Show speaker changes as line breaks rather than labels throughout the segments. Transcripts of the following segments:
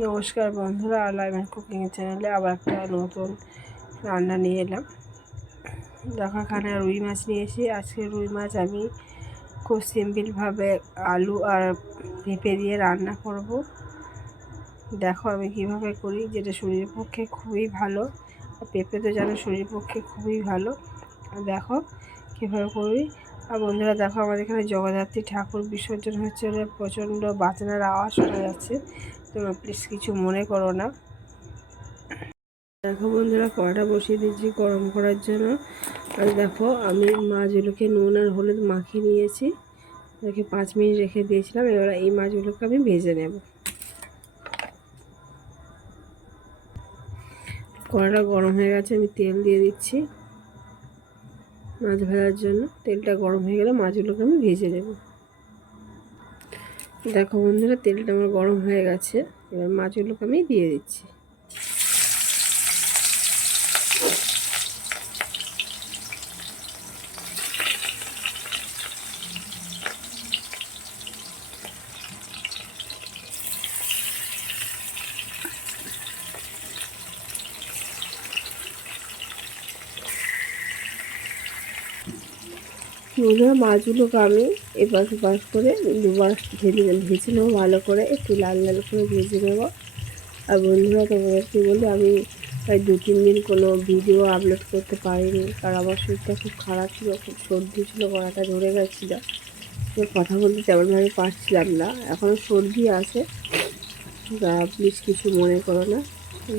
নমস্কার বন্ধুরা আলাইমের কুকিং চ্যানেলে আবার একটা নতুন রান্না নিয়ে এলাম। দেখো, এখানে রুই মাছ নিয়ে নিয়েছি আজকে রুই মাছ আমি খুব সিম্পলভাবে আলু আর পেঁপে দিয়ে রান্না করব। দেখো, আমি কীভাবে করি, যেটা শরীরের পক্ষে খুবই ভালো, আর পেঁপে তো জানো শরীরের পক্ষে খুবই ভালো। দেখো, কীভাবে করি। আর বন্ধুরা, দেখো, আমাদের এখানে জগদ্ধাত্রী ঠাকুর বিসর্জন হচ্ছে প্রচণ্ড বাজনার আওয়াজ শোনা যাচ্ছে। তোমরা প্লিজ কিছু মনে করো না। দেখো বন্ধুরা কড়াটা বসিয়ে দিয়েছি গরম করার জন্য। আর দেখো, আমি মাছগুলোকে নুন আর হলুদ মাখিয়ে নিয়েছি দেখে পাঁচ মিনিট রেখে দিয়েছিলাম, এবার এই মাছগুলোকে আমি ভেজে নেব। কড়াটা গরম হয়ে গেছে, আমি তেল দিয়ে দিচ্ছি মাছ ভাজার জন্য। তেলটা গরম হয়ে গেলে মাছগুলোকে আমি ভেজে নেব। দেখো বন্ধুরা তেলটা আমার গরম হয়ে গেছে। এবার মাছগুলোকে আমি দিয়ে দিচ্ছি। বন্ধুরা মাছগুলোকে আমি এপাশ ওপাশ করে দুবার ভেজে ভেজে নেব ভালো করে, একটু লাল লাল করে ভেজে নেব। আর বন্ধুরা, তোমাদেরকে বলি, আমি প্রায় দু তিন দিন কোনো ভিডিও আপলোড করতে পারিনি, কারণ আমার শরীরটা খুব খারাপ ছিল, খুব সর্দি ছিল, গলাটা ধরে গেছিল। কথা বলতে তেমনভাবে পারছিলাম না এখনও সর্দি আছে। প্লিজ কিছু মনে করো না।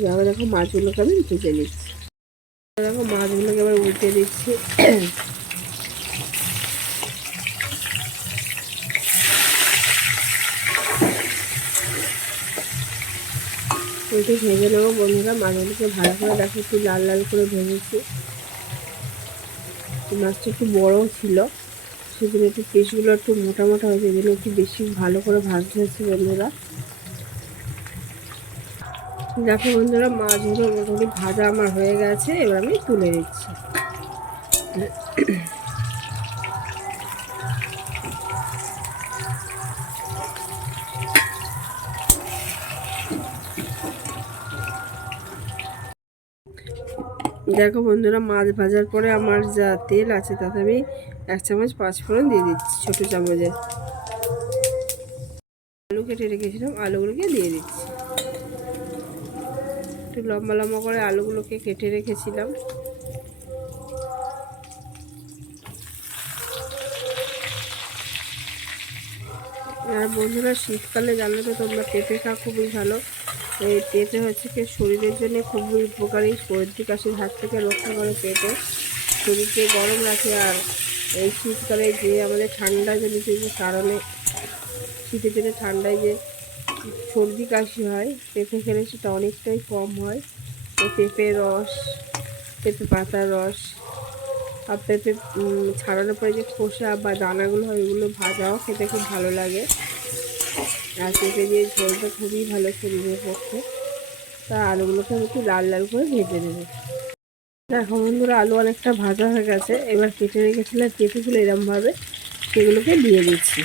এবার দেখো মাছগুলোকে আমি ভেজে নিচ্ছি। দেখো মাছগুলোকে আবার উল্টে দিচ্ছি। একটু ভেজে নেব বন্ধুরা। মাছগুলোকে ভালো করে দেখো, একটু লাল লাল করে ভেজেছি। মাছটা একটু বড়ো ছিল, সেজন্য একটু পিসগুলো একটু মোটা মোটা হয়েছে যেন একটু বেশি ভালো করে ভাজতে হয়েছে বন্ধুরা। দেখো বন্ধুরা, মাছগুলো মোটামুটি ভাজা আমার হয়ে গেছে, এবার আমি তুলে দিচ্ছি দেখো বন্ধুরা, মাছ ভাজার পরে আমার যা তেল আছে তাতে আমি এক চামচ পাঁচ ফোড়ন দিয়ে দিচ্ছি, ছোটো চামচে। আলু কেটে রেখেছিলাম, আলুগুলোকে দিয়ে দিচ্ছি। একটু লম্বা লম্বা করে আলুগুলোকে কেটে রেখেছিলাম। আর বন্ধুরা, শীতকালে জানলে তো তোমরা পেঁপে খাওয়া খুবই ভালো। এই পেঁপে হচ্ছে কি শরীরের জন্য খুবই উপকারী, সর্দি, কাশির হাত থেকে রক্ষা করে পেঁপে শরীরকে গরম রাখে আর এই শীতকালে যে আমাদের ঠান্ডা জনিত যে কারণে, শীতের জন্য ঠান্ডায় যে সর্দি, কাশি হয় পেঁপে খেলে সেটা অনেকটাই কম হয়। তো পেঁপে রস, পেঁপে পাতার রস আর পেঁপে ছাড়ানোর পরে যে খোসা বা দানাগুলো হয় ওগুলো ভাজাও খেতে খুব ভালো লাগে। আর পেঁপে দিয়ে ঝোলটা খুবই ভালো শরীরের পক্ষে। তা আলুগুলোকে আমি একটু লাল লাল করে ভেজে নেব। দেখো বন্ধুরা, আলু অনেকটা ভাজা হয়ে গেছে। এবার কেটে রেখেছিলাম পেঁপেগুলো এরমভাবে। সেগুলোকে দিয়ে দিচ্ছি।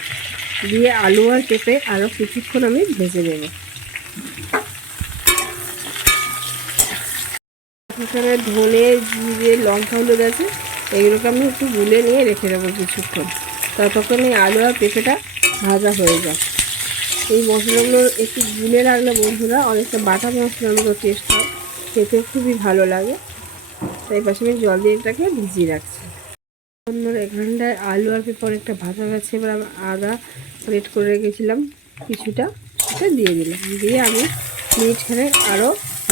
দিয়ে আলু আর পেঁপে আরও কিছুক্ষণ আমি ভেজে নেব। এখানে ধনে, জিরে, লঙ্কা হলুদ আছে। এগুলোকে আমি একটু গুলে নিয়ে রেখে দেবো কিছুক্ষণ। ততক্ষণ আলু আর পেঁপেটা ভাজা হয়ে যায় এই মশলাগুলো একটু গুলে রাখলে বন্ধুরা অনেকটা বাটা মশলার মতো টেস্ট হয়। খেতে খুবই ভালো লাগে। তাই পাশে আমি জল দিয়ে এটাকে ভিজিয়ে রাখছি। বন্ধুরা এখানটায় আলু আর পেঁপে একটা ভাজা গেছে এবার আমি আদা রেড করে রেখেছিলাম কিছুটা। সেটা দিয়ে দিলাম। দিয়ে আমি মিনিটখানে আরও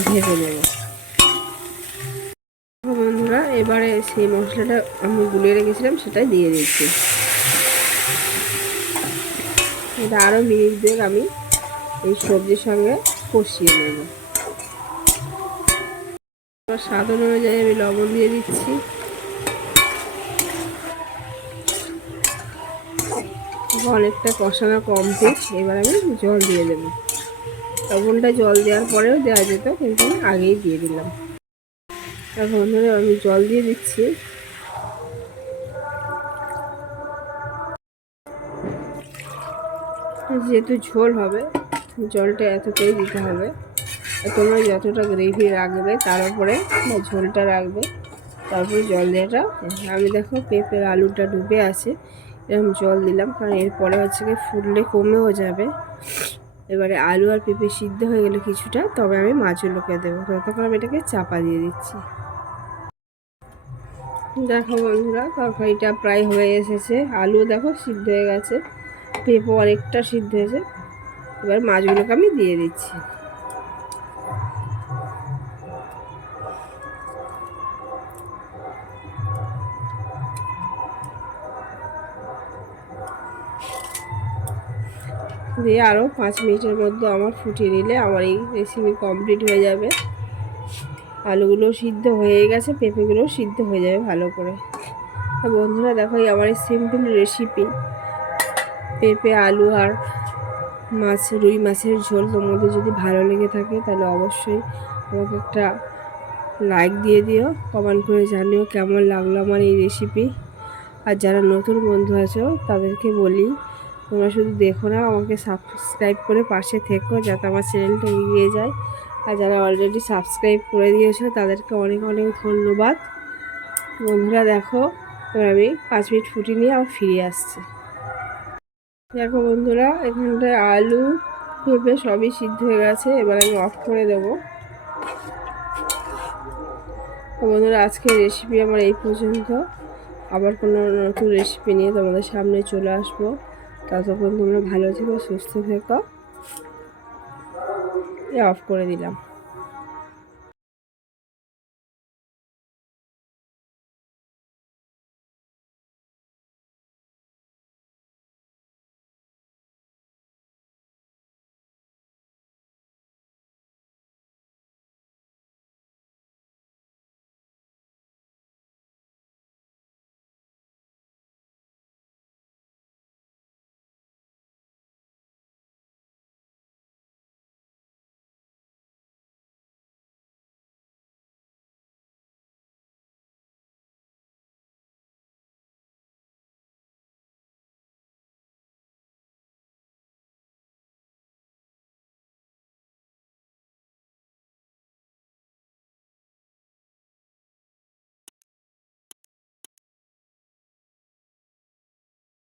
ভেজে নেব। বন্ধুরা, এবারে সেই মশলাটা আমি গুলিয়ে রেখেছিলাম, সেটাই দিয়ে দিচ্ছি। এটা আরও মিনিট দেখ আমি এই সবজির সঙ্গে কষিয়ে নেব। স্বাদ অনুযায়ী আমি লবণ দিয়ে দিচ্ছি। অনেকটা কষানো কমপ্লিট এবার আমি জল দিয়ে দেব। লবণটা জল দেওয়ার পরেও দেওয়া যেত, কিন্তু আমি আগেই দিয়ে দিলাম। বন্ধুরা, আমি জল দিয়ে দিচ্ছি। যেহেতু ঝোল হবে, জলটা এতটাই দিতে হবে। তোমরা যতটা গ্রেভি রাখবে, তার উপরে ঝোলটা রাখবে, তারপরে জল দেওয়াটা। আমি দেখো পেঁপের আলুটা ডুবে আছে, এরকম জল দিলাম, কারণ এরপরে হচ্ছে কি ফুললে কমেও যাবে। এবারে আলু আর পেঁপে সিদ্ধ হয়ে গেলে কিছুটা, তবে আমি মাছগুলোকে দেবো। ততক্ষণ আমি এটাকে চাপা দিয়ে দিচ্ছি। দেখো বন্ধুরা, তরকারিটা প্রায় হয়ে এসেছে। আলু দেখো সিদ্ধ হয়ে গেছে। পেঁপো অনেকটা সিদ্ধ হয়েছে। এবার মাছগুলোকে আমি দিয়ে দিচ্ছি। দিয়ে আরও পাঁচ মিনিটের মধ্যে আমার ফুটিয়ে নিলে আমার এই রেসিপি কমপ্লিট হয়ে যাবে। আলুগুলো সিদ্ধ হয়ে গেছে পেঁপেগুলোও সিদ্ধ হয়ে যাবে ভালো করে। বন্ধুরা, দেখো এই আমার এই সিম্পল রেসিপি পেঁপে, আলু আর মাছ, রুই মাছের ঝোল তোমাদের যদি ভালো লেগে থাকে তাহলে অবশ্যই আমাকে একটা লাইক দিয়ে দিও কমেন্ট করে জানিও কেমন লাগল আমার এই রেসিপি আর যারা নতুন বন্ধু আছো, তাদেরকে বলি, তোমরা শুধু দেখো না, আমাকে সাবস্ক্রাইব করে পাশে থেকো যাতে আমার চ্যানেলটা এগিয়ে যায়। আর যারা অলরেডি সাবস্ক্রাইব করে দিয়েছ, তাদেরকে অনেক অনেক ধন্যবাদ। বন্ধুরা দেখো আমি পাঁচ মিনিট ফুটি নিয়ে আবার ফিরে আসছি। দেখো বন্ধুরা, এখানটায় আলু পেঁপে সবই সিদ্ধ হয়ে গেছে, এবার আমি অফ করে দেবো। বন্ধুরা, আজকের রেসিপি আমার এই পর্যন্ত। আবার কোনো নতুন রেসিপি নিয়ে তোমাদের সামনে চলে আসব। ততক্ষণ তোমরা ভালো থেকো, সুস্থ থেকো। এ অফ করে দিলাম।